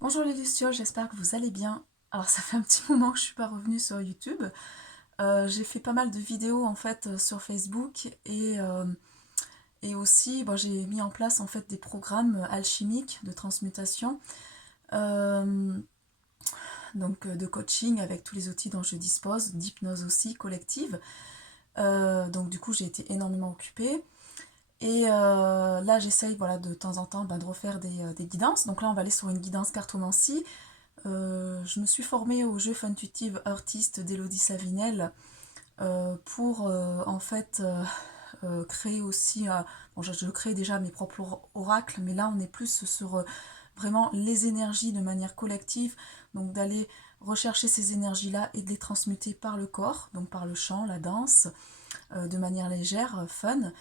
Bonjour les Lucioles, j'espère que vous allez bien. Alors ça fait un petit moment que je suis pas revenue sur YouTube. J'ai fait pas mal de vidéos en fait sur Facebook et aussi bon, j'ai mis en place en fait des programmes alchimiques de transmutation, euh, de coaching avec tous les outils dont je dispose, d'hypnose aussi collective. Donc du coup j'ai été énormément occupée. Et là, j'essaye voilà, de temps en temps de refaire des guidances. Donc là, on va aller sur une guidance cartomancie. Je me suis formée au jeu Funtuitive Artist d'Elodie Savinel pour créer aussi, bon je crée déjà mes propres oracles, mais là on est plus sur vraiment les énergies de manière collective, donc d'aller rechercher ces énergies-là et de les transmuter par le corps, donc par le chant, la danse, de manière légère, fun.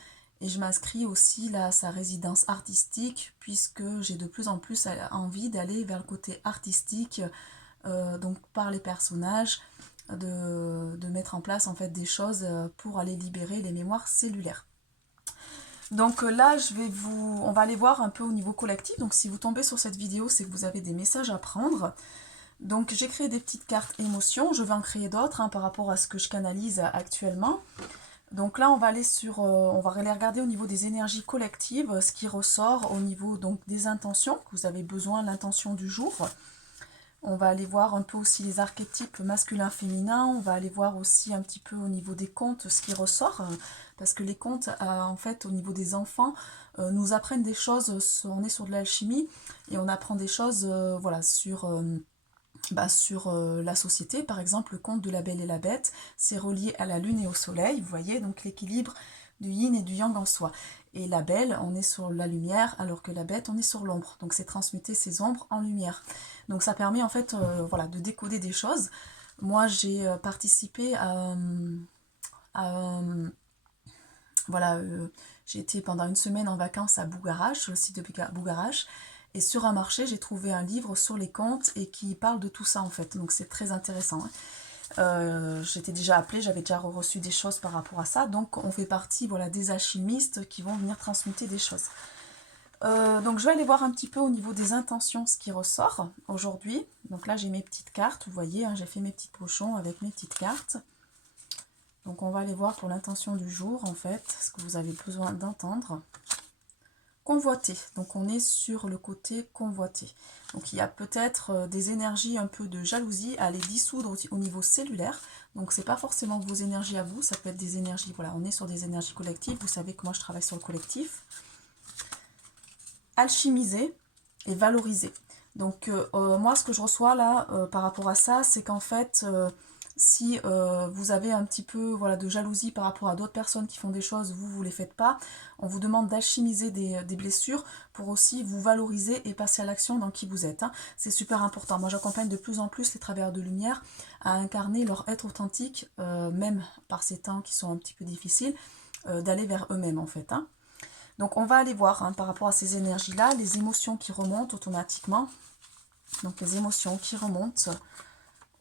Et je m'inscris aussi là à sa résidence artistique puisque j'ai de plus en plus envie d'aller vers le côté artistique, donc par les personnages, de mettre en place en fait des choses pour aller libérer les mémoires cellulaires. Donc là, on va aller voir un peu au niveau collectif. Donc si vous tombez sur cette vidéo, c'est que vous avez des messages à prendre. Donc j'ai créé des petites cartes émotions. Je vais en créer d'autres par rapport à ce que je canalise actuellement. Donc là, on va aller on va aller regarder au niveau des énergies collectives, ce qui ressort au niveau donc des intentions que vous avez besoin, l'intention du jour. On va aller voir un peu aussi les archétypes masculin-féminin. On va aller voir aussi un petit peu au niveau des contes ce qui ressort. Parce que les contes, en fait, au niveau des enfants, nous apprennent des choses. On est sur de l'alchimie et on apprend des choses voilà, sur la société. Par exemple, le conte de la Belle et la Bête, c'est relié à la lune et au soleil. Vous voyez, donc l'équilibre du yin et du yang en soi. Et la belle, on est sur la lumière, alors que la bête, on est sur l'ombre. Donc c'est transmuter ces ombres en lumière. Donc ça permet en fait voilà, de décoder des choses. Moi, j'ai participé à voilà, j'ai été pendant une semaine en vacances à Bougarache, sur le site de Bougarache. Et sur un marché, j'ai trouvé un livre sur les contes et qui parle de tout ça en fait. Donc c'est très intéressant, hein. J'étais déjà appelée, j'avais déjà reçu des choses par rapport à ça. Donc on fait partie voilà, des alchimistes qui vont venir transmuter des choses. Donc je vais aller voir un petit peu au niveau des intentions ce qui ressort aujourd'hui. Donc là j'ai mes petites cartes, vous voyez, hein, j'ai fait mes petits pochons avec mes petites cartes. Donc on va aller voir pour l'intention du jour en fait, ce que vous avez besoin d'entendre. Convoiter, donc on est sur le côté convoiter. Donc il y a peut-être des énergies un peu de jalousie à les dissoudre au niveau cellulaire. Donc c'est pas forcément vos énergies à vous, ça peut être des énergies, voilà, on est sur des énergies collectives. Vous savez que moi je travaille sur le collectif. Alchimiser et valoriser. Donc moi ce que je reçois là par rapport à ça, c'est qu'en fait si vous avez un petit peu voilà, de jalousie par rapport à d'autres personnes qui font des choses, vous ne les faites pas, on vous demande d'alchimiser des blessures pour aussi vous valoriser et passer à l'action dans qui vous êtes, hein. C'est super important. Moi j'accompagne de plus en plus les travailleurs de lumière à incarner leur être authentique, même par ces temps qui sont un petit peu difficiles, d'aller vers eux-mêmes en fait, hein. Donc on va aller voir par rapport à ces énergies-là, les émotions qui remontent automatiquement. Donc les émotions qui remontent.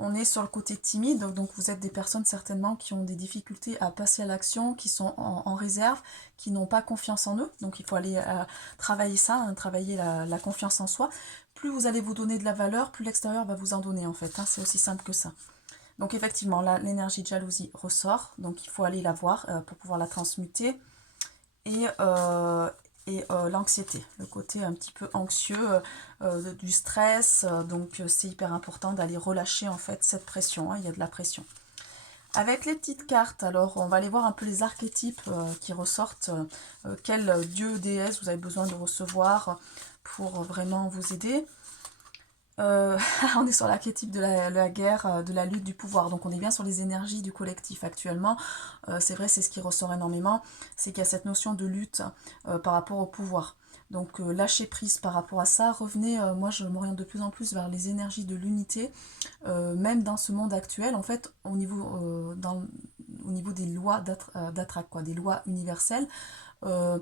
On est sur le côté timide, donc vous êtes des personnes certainement qui ont des difficultés à passer à l'action, qui sont en réserve, qui n'ont pas confiance en eux. Donc il faut aller travailler ça, travailler la confiance en soi. Plus vous allez vous donner de la valeur, plus l'extérieur va vous en donner en fait, hein. C'est aussi simple que ça. Donc effectivement, là, l'énergie de jalousie ressort, donc il faut aller la voir pour pouvoir la transmuter et, l'anxiété, le côté un petit peu anxieux, du stress. Donc c'est hyper important d'aller relâcher en fait cette pression, hein, il y a de la pression. Avec les petites cartes, alors on va aller voir un peu les archétypes qui ressortent, quel dieu, déesse vous avez besoin de recevoir pour vraiment vous aider. On est sur l'archétype de la guerre, de la lutte, du pouvoir. Donc on est bien sur les énergies du collectif actuellement. C'est vrai, c'est ce qui ressort énormément. C'est qu'il y a cette notion de lutte par rapport au pouvoir. Donc lâcher prise par rapport à ça. Revenez, moi je m'oriente de plus en plus vers les énergies de l'unité. Même dans ce monde actuel, en fait, au niveau des lois d'attraque, quoi, des lois universelles. Euh,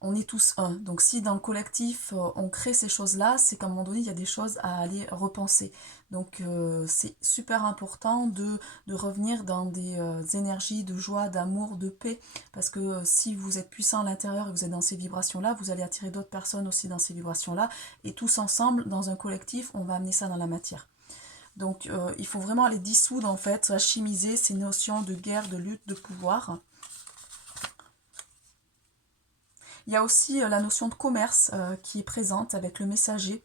on est tous un. Donc si dans le collectif, on crée ces choses-là, c'est qu'à un moment donné, il y a des choses à aller repenser. Donc c'est super important de revenir dans des énergies de joie, d'amour, de paix. Parce que si vous êtes puissant à l'intérieur et vous êtes dans ces vibrations-là, vous allez attirer d'autres personnes aussi dans ces vibrations-là. Et tous ensemble, dans un collectif, on va amener ça dans la matière. Donc il faut vraiment aller dissoudre, en fait, chimiser ces notions de guerre, de lutte, de pouvoir. Il y a aussi la notion de commerce qui est présente avec le messager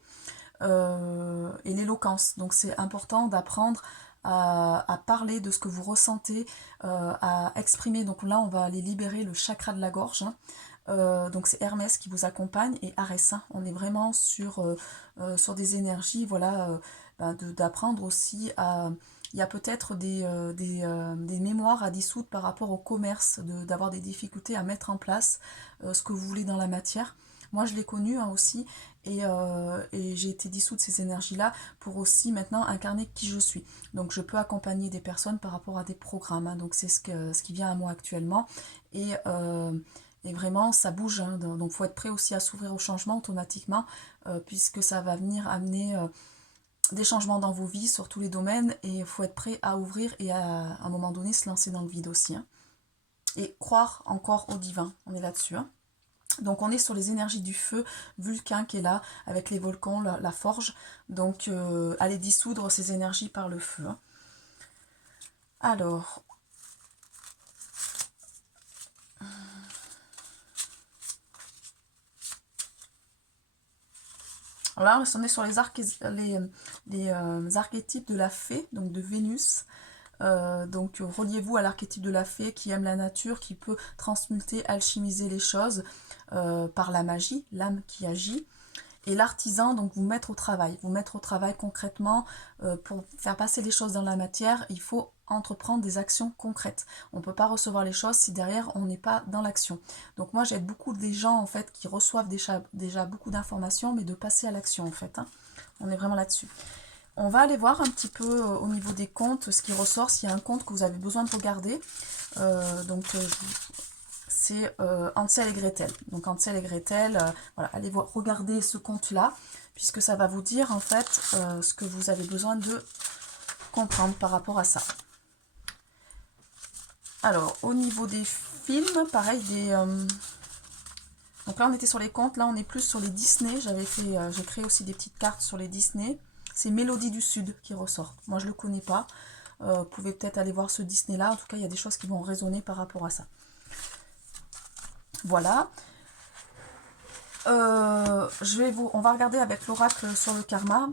et l'éloquence. Donc c'est important d'apprendre à parler de ce que vous ressentez, à exprimer. Donc là, on va aller libérer le chakra de la gorge. Donc c'est Hermès qui vous accompagne et Arès. On est vraiment sur des énergies, voilà, d'apprendre aussi à... Il y a peut-être des mémoires à dissoudre par rapport au commerce, d'avoir des difficultés à mettre en place ce que vous voulez dans la matière. Moi, je l'ai connu aussi, et j'ai été dissoudre ces énergies-là pour aussi maintenant incarner qui je suis. Donc, je peux accompagner des personnes par rapport à des programmes. Donc, c'est ce qui vient à moi actuellement. Et vraiment, ça bouge. Donc, il faut être prêt aussi à s'ouvrir au changement automatiquement, puisque ça va venir amener des changements dans vos vies sur tous les domaines. Et il faut être prêt à ouvrir et à un moment donné, se lancer dans le vide aussi. Et croire encore au divin. On est là-dessus. Donc on est sur les énergies du feu, Vulcain qui est là, avec les volcans, la forge. Donc allez dissoudre ces énergies par le feu. Alors, là on est sur les archétypes de la fée, donc de Vénus. Donc reliez-vous à l'archétype de la fée qui aime la nature, qui peut transmuter, alchimiser les choses par la magie, l'âme qui agit. Et l'artisan, donc vous mettre au travail. Vous mettre au travail concrètement pour faire passer les choses dans la matière, il faut entreprendre des actions concrètes. On ne peut pas recevoir les choses si derrière on n'est pas dans l'action. Donc moi j'aide beaucoup des gens en fait qui reçoivent déjà beaucoup d'informations, mais de passer à l'action en fait. On est vraiment là-dessus. On va aller voir un petit peu au niveau des comptes ce qui ressort, s'il y a un compte que vous avez besoin de regarder. C'est Hansel et Gretel. Donc Hansel et Gretel, voilà, allez regarder ce compte-là, puisque ça va vous dire en fait ce que vous avez besoin de comprendre par rapport à ça. Alors, au niveau des films, pareil, donc là on était sur les contes, là on est plus sur les Disney. J'ai créé aussi des petites cartes sur les Disney. C'est Mélodie du Sud qui ressort. Moi je ne le connais pas. Vous pouvez peut-être aller voir ce Disney-là. En tout cas, il y a des choses qui vont résonner par rapport à ça. Voilà. On va regarder avec l'oracle sur le karma.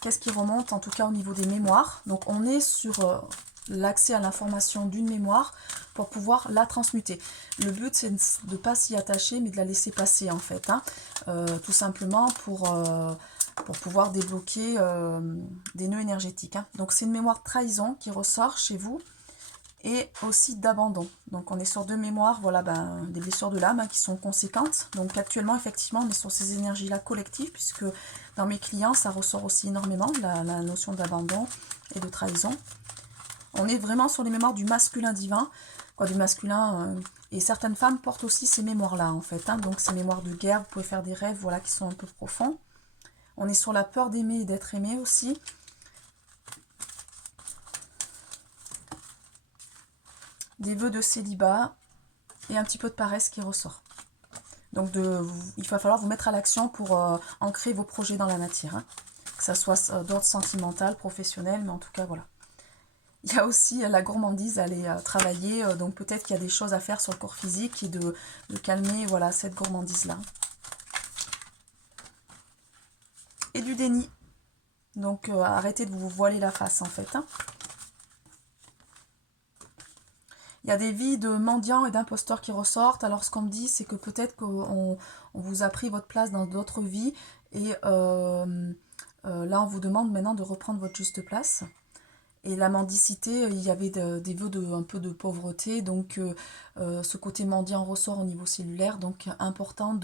Qu'est-ce qui remonte, en tout cas au niveau des mémoires. Donc on est sur l'accès à l'information d'une mémoire pour pouvoir la transmuter. Le but, c'est de ne pas s'y attacher, mais de la laisser passer, en fait. Tout simplement pour pouvoir débloquer des nœuds énergétiques. Donc c'est une mémoire de trahison qui ressort chez vous. Et aussi d'abandon. Donc on est sur deux mémoires, voilà, des blessures de l'âme qui sont conséquentes. Donc actuellement, effectivement, on est sur ces énergies-là collectives, puisque dans mes clients, ça ressort aussi énormément, la notion d'abandon et de trahison. On est vraiment sur les mémoires du masculin divin, du masculin, et certaines femmes portent aussi ces mémoires-là, en fait. Donc ces mémoires de guerre, vous pouvez faire des rêves, voilà, qui sont un peu profonds. On est sur la peur d'aimer et d'être aimé aussi. Des vœux de célibat et un petit peu de paresse qui ressort. Donc il va falloir vous mettre à l'action pour ancrer vos projets dans la matière. Que ça soit d'ordre sentimental, professionnel, mais en tout cas voilà. Il y a aussi la gourmandise à aller travailler, donc peut-être qu'il y a des choses à faire sur le corps physique et de calmer voilà, cette gourmandise-là. Et du déni. Donc arrêtez de vous voiler la face en fait. Il y a des vies de mendiants et d'imposteurs qui ressortent. Alors ce qu'on me dit, c'est que peut-être qu'on vous a pris votre place dans d'autres vies. Et là, on vous demande maintenant de reprendre votre juste place. Et la mendicité, il y avait des vœux un peu de pauvreté. Donc ce côté mendiant ressort au niveau cellulaire. Donc important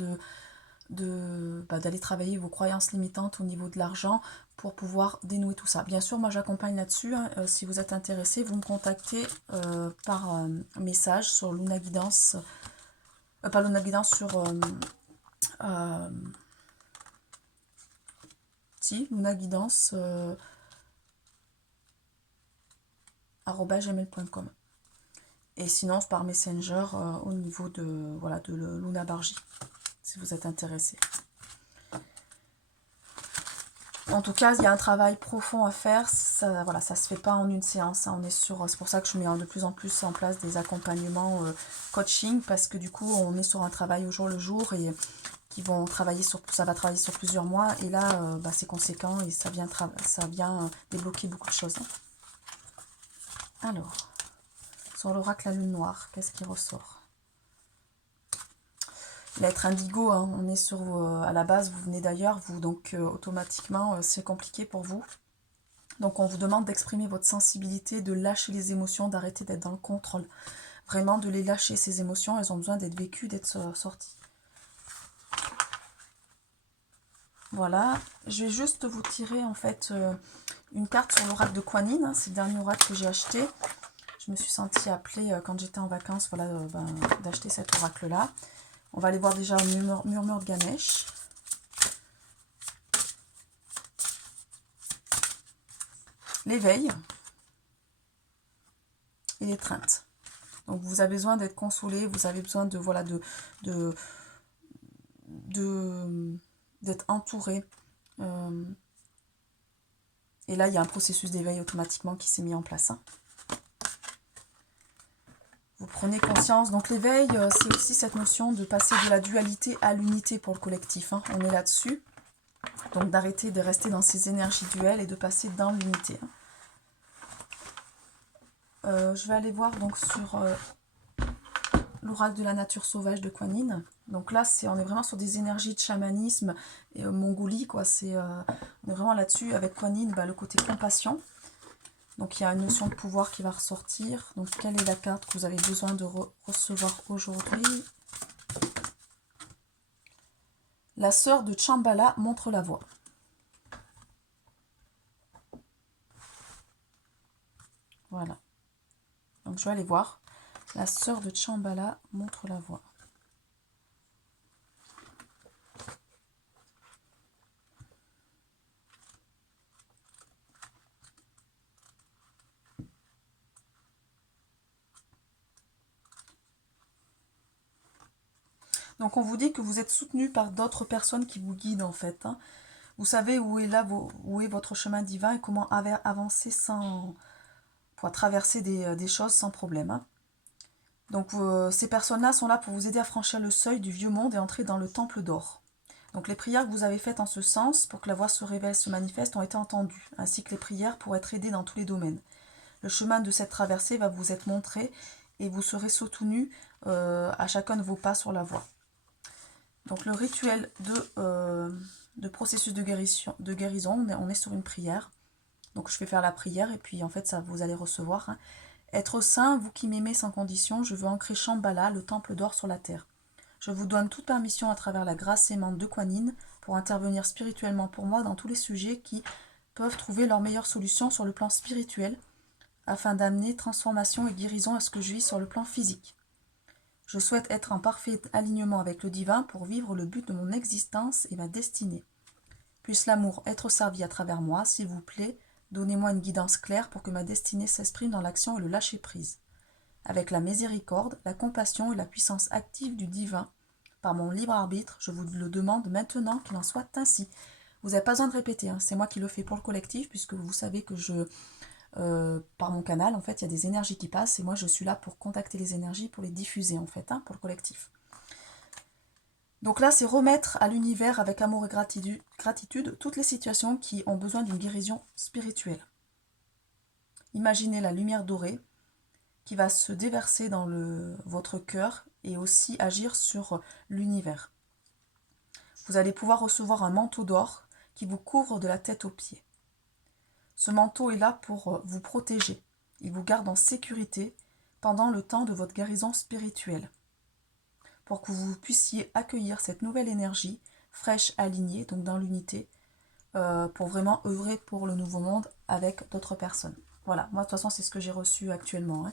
d'aller travailler vos croyances limitantes au niveau de l'argent pour pouvoir dénouer tout ça. Bien sûr, moi j'accompagne là-dessus. Si vous êtes intéressé, vous me contactez par message sur Luna Guidance pas Luna Guidance, sur... si, Luna Guidance, @gmail.com. Et sinon, par Messenger, au niveau de, voilà, de Luna Bargy, si vous êtes intéressé. En tout cas, il y a un travail profond à faire. Ça, voilà, ça se fait pas en une séance. Hein. On est sur, c'est pour ça que je mets de plus en plus en place des accompagnements coaching, parce que du coup, on est sur un travail au jour le jour et qui vont travailler sur, ça va travailler sur plusieurs mois. Et là, c'est conséquent et ça vient débloquer beaucoup de choses. Hein. Alors, sur l'oracle la lune noire, qu'est-ce qui ressort? L'être indigo, hein, on est sur, à la base, vous venez d'ailleurs, vous, donc automatiquement, c'est compliqué pour vous. Donc on vous demande d'exprimer votre sensibilité, de lâcher les émotions, d'arrêter d'être dans le contrôle. Vraiment de les lâcher, ces émotions, elles ont besoin d'être vécues, d'être sorties. Voilà, je vais juste vous tirer en fait une carte sur l'oracle de Kuan Yin, hein, c'est le dernier oracle que j'ai acheté. Je me suis sentie appelée quand j'étais en vacances, voilà, d'acheter cet oracle-là. On va aller voir déjà le murmure de Ganesh. L'éveil et l'étreinte. Donc vous avez besoin d'être consolé, vous avez besoin de voilà d'être entouré. Et là, il y a un processus d'éveil automatiquement qui s'est mis en place. Hein. Vous prenez conscience. Donc l'éveil, c'est aussi cette notion de passer de la dualité à l'unité pour le collectif. Hein. On est là-dessus. Donc d'arrêter de rester dans ces énergies duelles et de passer dans l'unité. Hein. Je vais aller voir donc sur l'oracle de la nature sauvage de Kuan Yin. Donc là, on est vraiment sur des énergies de chamanisme et mongolie, quoi. On est vraiment là-dessus avec Kuan Yin, le côté compassion. Donc il y a une notion de pouvoir qui va ressortir. Donc quelle est la carte que vous avez besoin de recevoir aujourd'hui? La sœur de Shambhala montre la voie. Voilà. Donc je vais aller voir. La sœur de Shambhala montre la voie. Donc on vous dit que vous êtes soutenu par d'autres personnes qui vous guident en fait. Hein. Vous savez où est votre chemin divin et comment avancer pour traverser des choses sans problème. Hein. Donc ces personnes-là sont là pour vous aider à franchir le seuil du vieux monde et entrer dans le temple d'or. Donc les prières que vous avez faites en ce sens pour que la voie se révèle, se manifeste, ont été entendues, ainsi que les prières pour être aidés dans tous les domaines. Le chemin de cette traversée va vous être montré et vous serez soutenu à chacun de vos pas sur la voie. Donc le rituel de processus de guérison, on est sur une prière. Donc je vais faire la prière et puis en fait ça vous allez recevoir. Hein. Être saint, vous qui m'aimez sans condition, je veux ancrer Shambhala, le temple d'or sur la terre. Je vous donne toute permission à travers la grâce aimante de Kuan Yin pour intervenir spirituellement pour moi dans tous les sujets qui peuvent trouver leur meilleure solution sur le plan spirituel afin d'amener transformation et guérison à ce que je vis sur le plan physique. Je souhaite être en parfait alignement avec le divin pour vivre le but de mon existence et ma destinée. Puisse l'amour être servi à travers moi, s'il vous plaît, donnez-moi une guidance claire pour que ma destinée s'exprime dans l'action et le lâcher-prise. Avec la miséricorde, la compassion et la puissance active du divin, par mon libre arbitre, je vous le demande maintenant qu'il en soit ainsi. Vous n'avez pas besoin de répéter, hein, c'est moi qui le fais pour le collectif, puisque vous savez que par mon canal, en fait, il y a des énergies qui passent, et moi je suis là pour contacter les énergies, pour les diffuser, en fait, hein, pour le collectif. Donc là, c'est remettre à l'univers avec amour et gratitude toutes les situations qui ont besoin d'une guérison spirituelle. Imaginez la lumière dorée qui va se déverser dans votre cœur et aussi agir sur l'univers. Vous allez pouvoir recevoir un manteau d'or qui vous couvre de la tête aux pieds. Ce manteau est là pour vous protéger. Il vous garde en sécurité pendant le temps de votre guérison spirituelle. Pour que vous puissiez accueillir cette nouvelle énergie fraîche, alignée, donc dans l'unité, pour vraiment œuvrer pour le nouveau monde avec d'autres personnes. Voilà, moi de toute façon c'est ce que j'ai reçu actuellement, hein.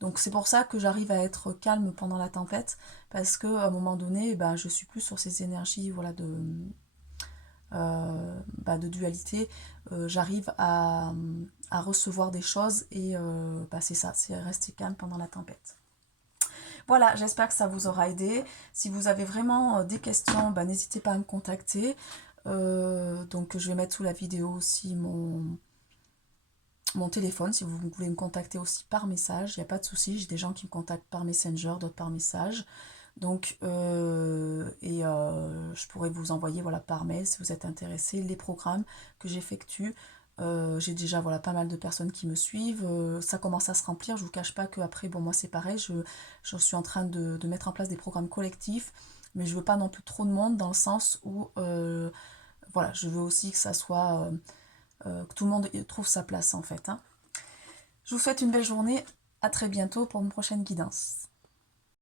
Donc c'est pour ça que j'arrive à être calme pendant la tempête, parce que à un moment donné, ben, je suis plus sur ces énergies voilà, de dualité. J'arrive à recevoir des choses et c'est ça, c'est rester calme pendant la tempête. Voilà, j'espère que ça vous aura aidé. Si vous avez vraiment des questions, n'hésitez pas à me contacter. Donc je vais mettre sous la vidéo aussi mon téléphone si vous voulez me contacter aussi par message, il n'y a pas de souci, j'ai des gens qui me contactent par Messenger, d'autres par message. Donc, je pourrais vous envoyer voilà, par mail si vous êtes intéressé les programmes que j'effectue. J'ai déjà voilà, pas mal de personnes qui me suivent. Ça commence à se remplir. Je ne vous cache pas qu'après, bon, moi c'est pareil. Je suis en train de mettre en place des programmes collectifs. Mais je veux pas non plus trop de monde dans le sens où voilà, je veux aussi que ça soit que tout le monde trouve sa place en fait, hein. Je vous souhaite une belle journée. À très bientôt pour une prochaine guidance.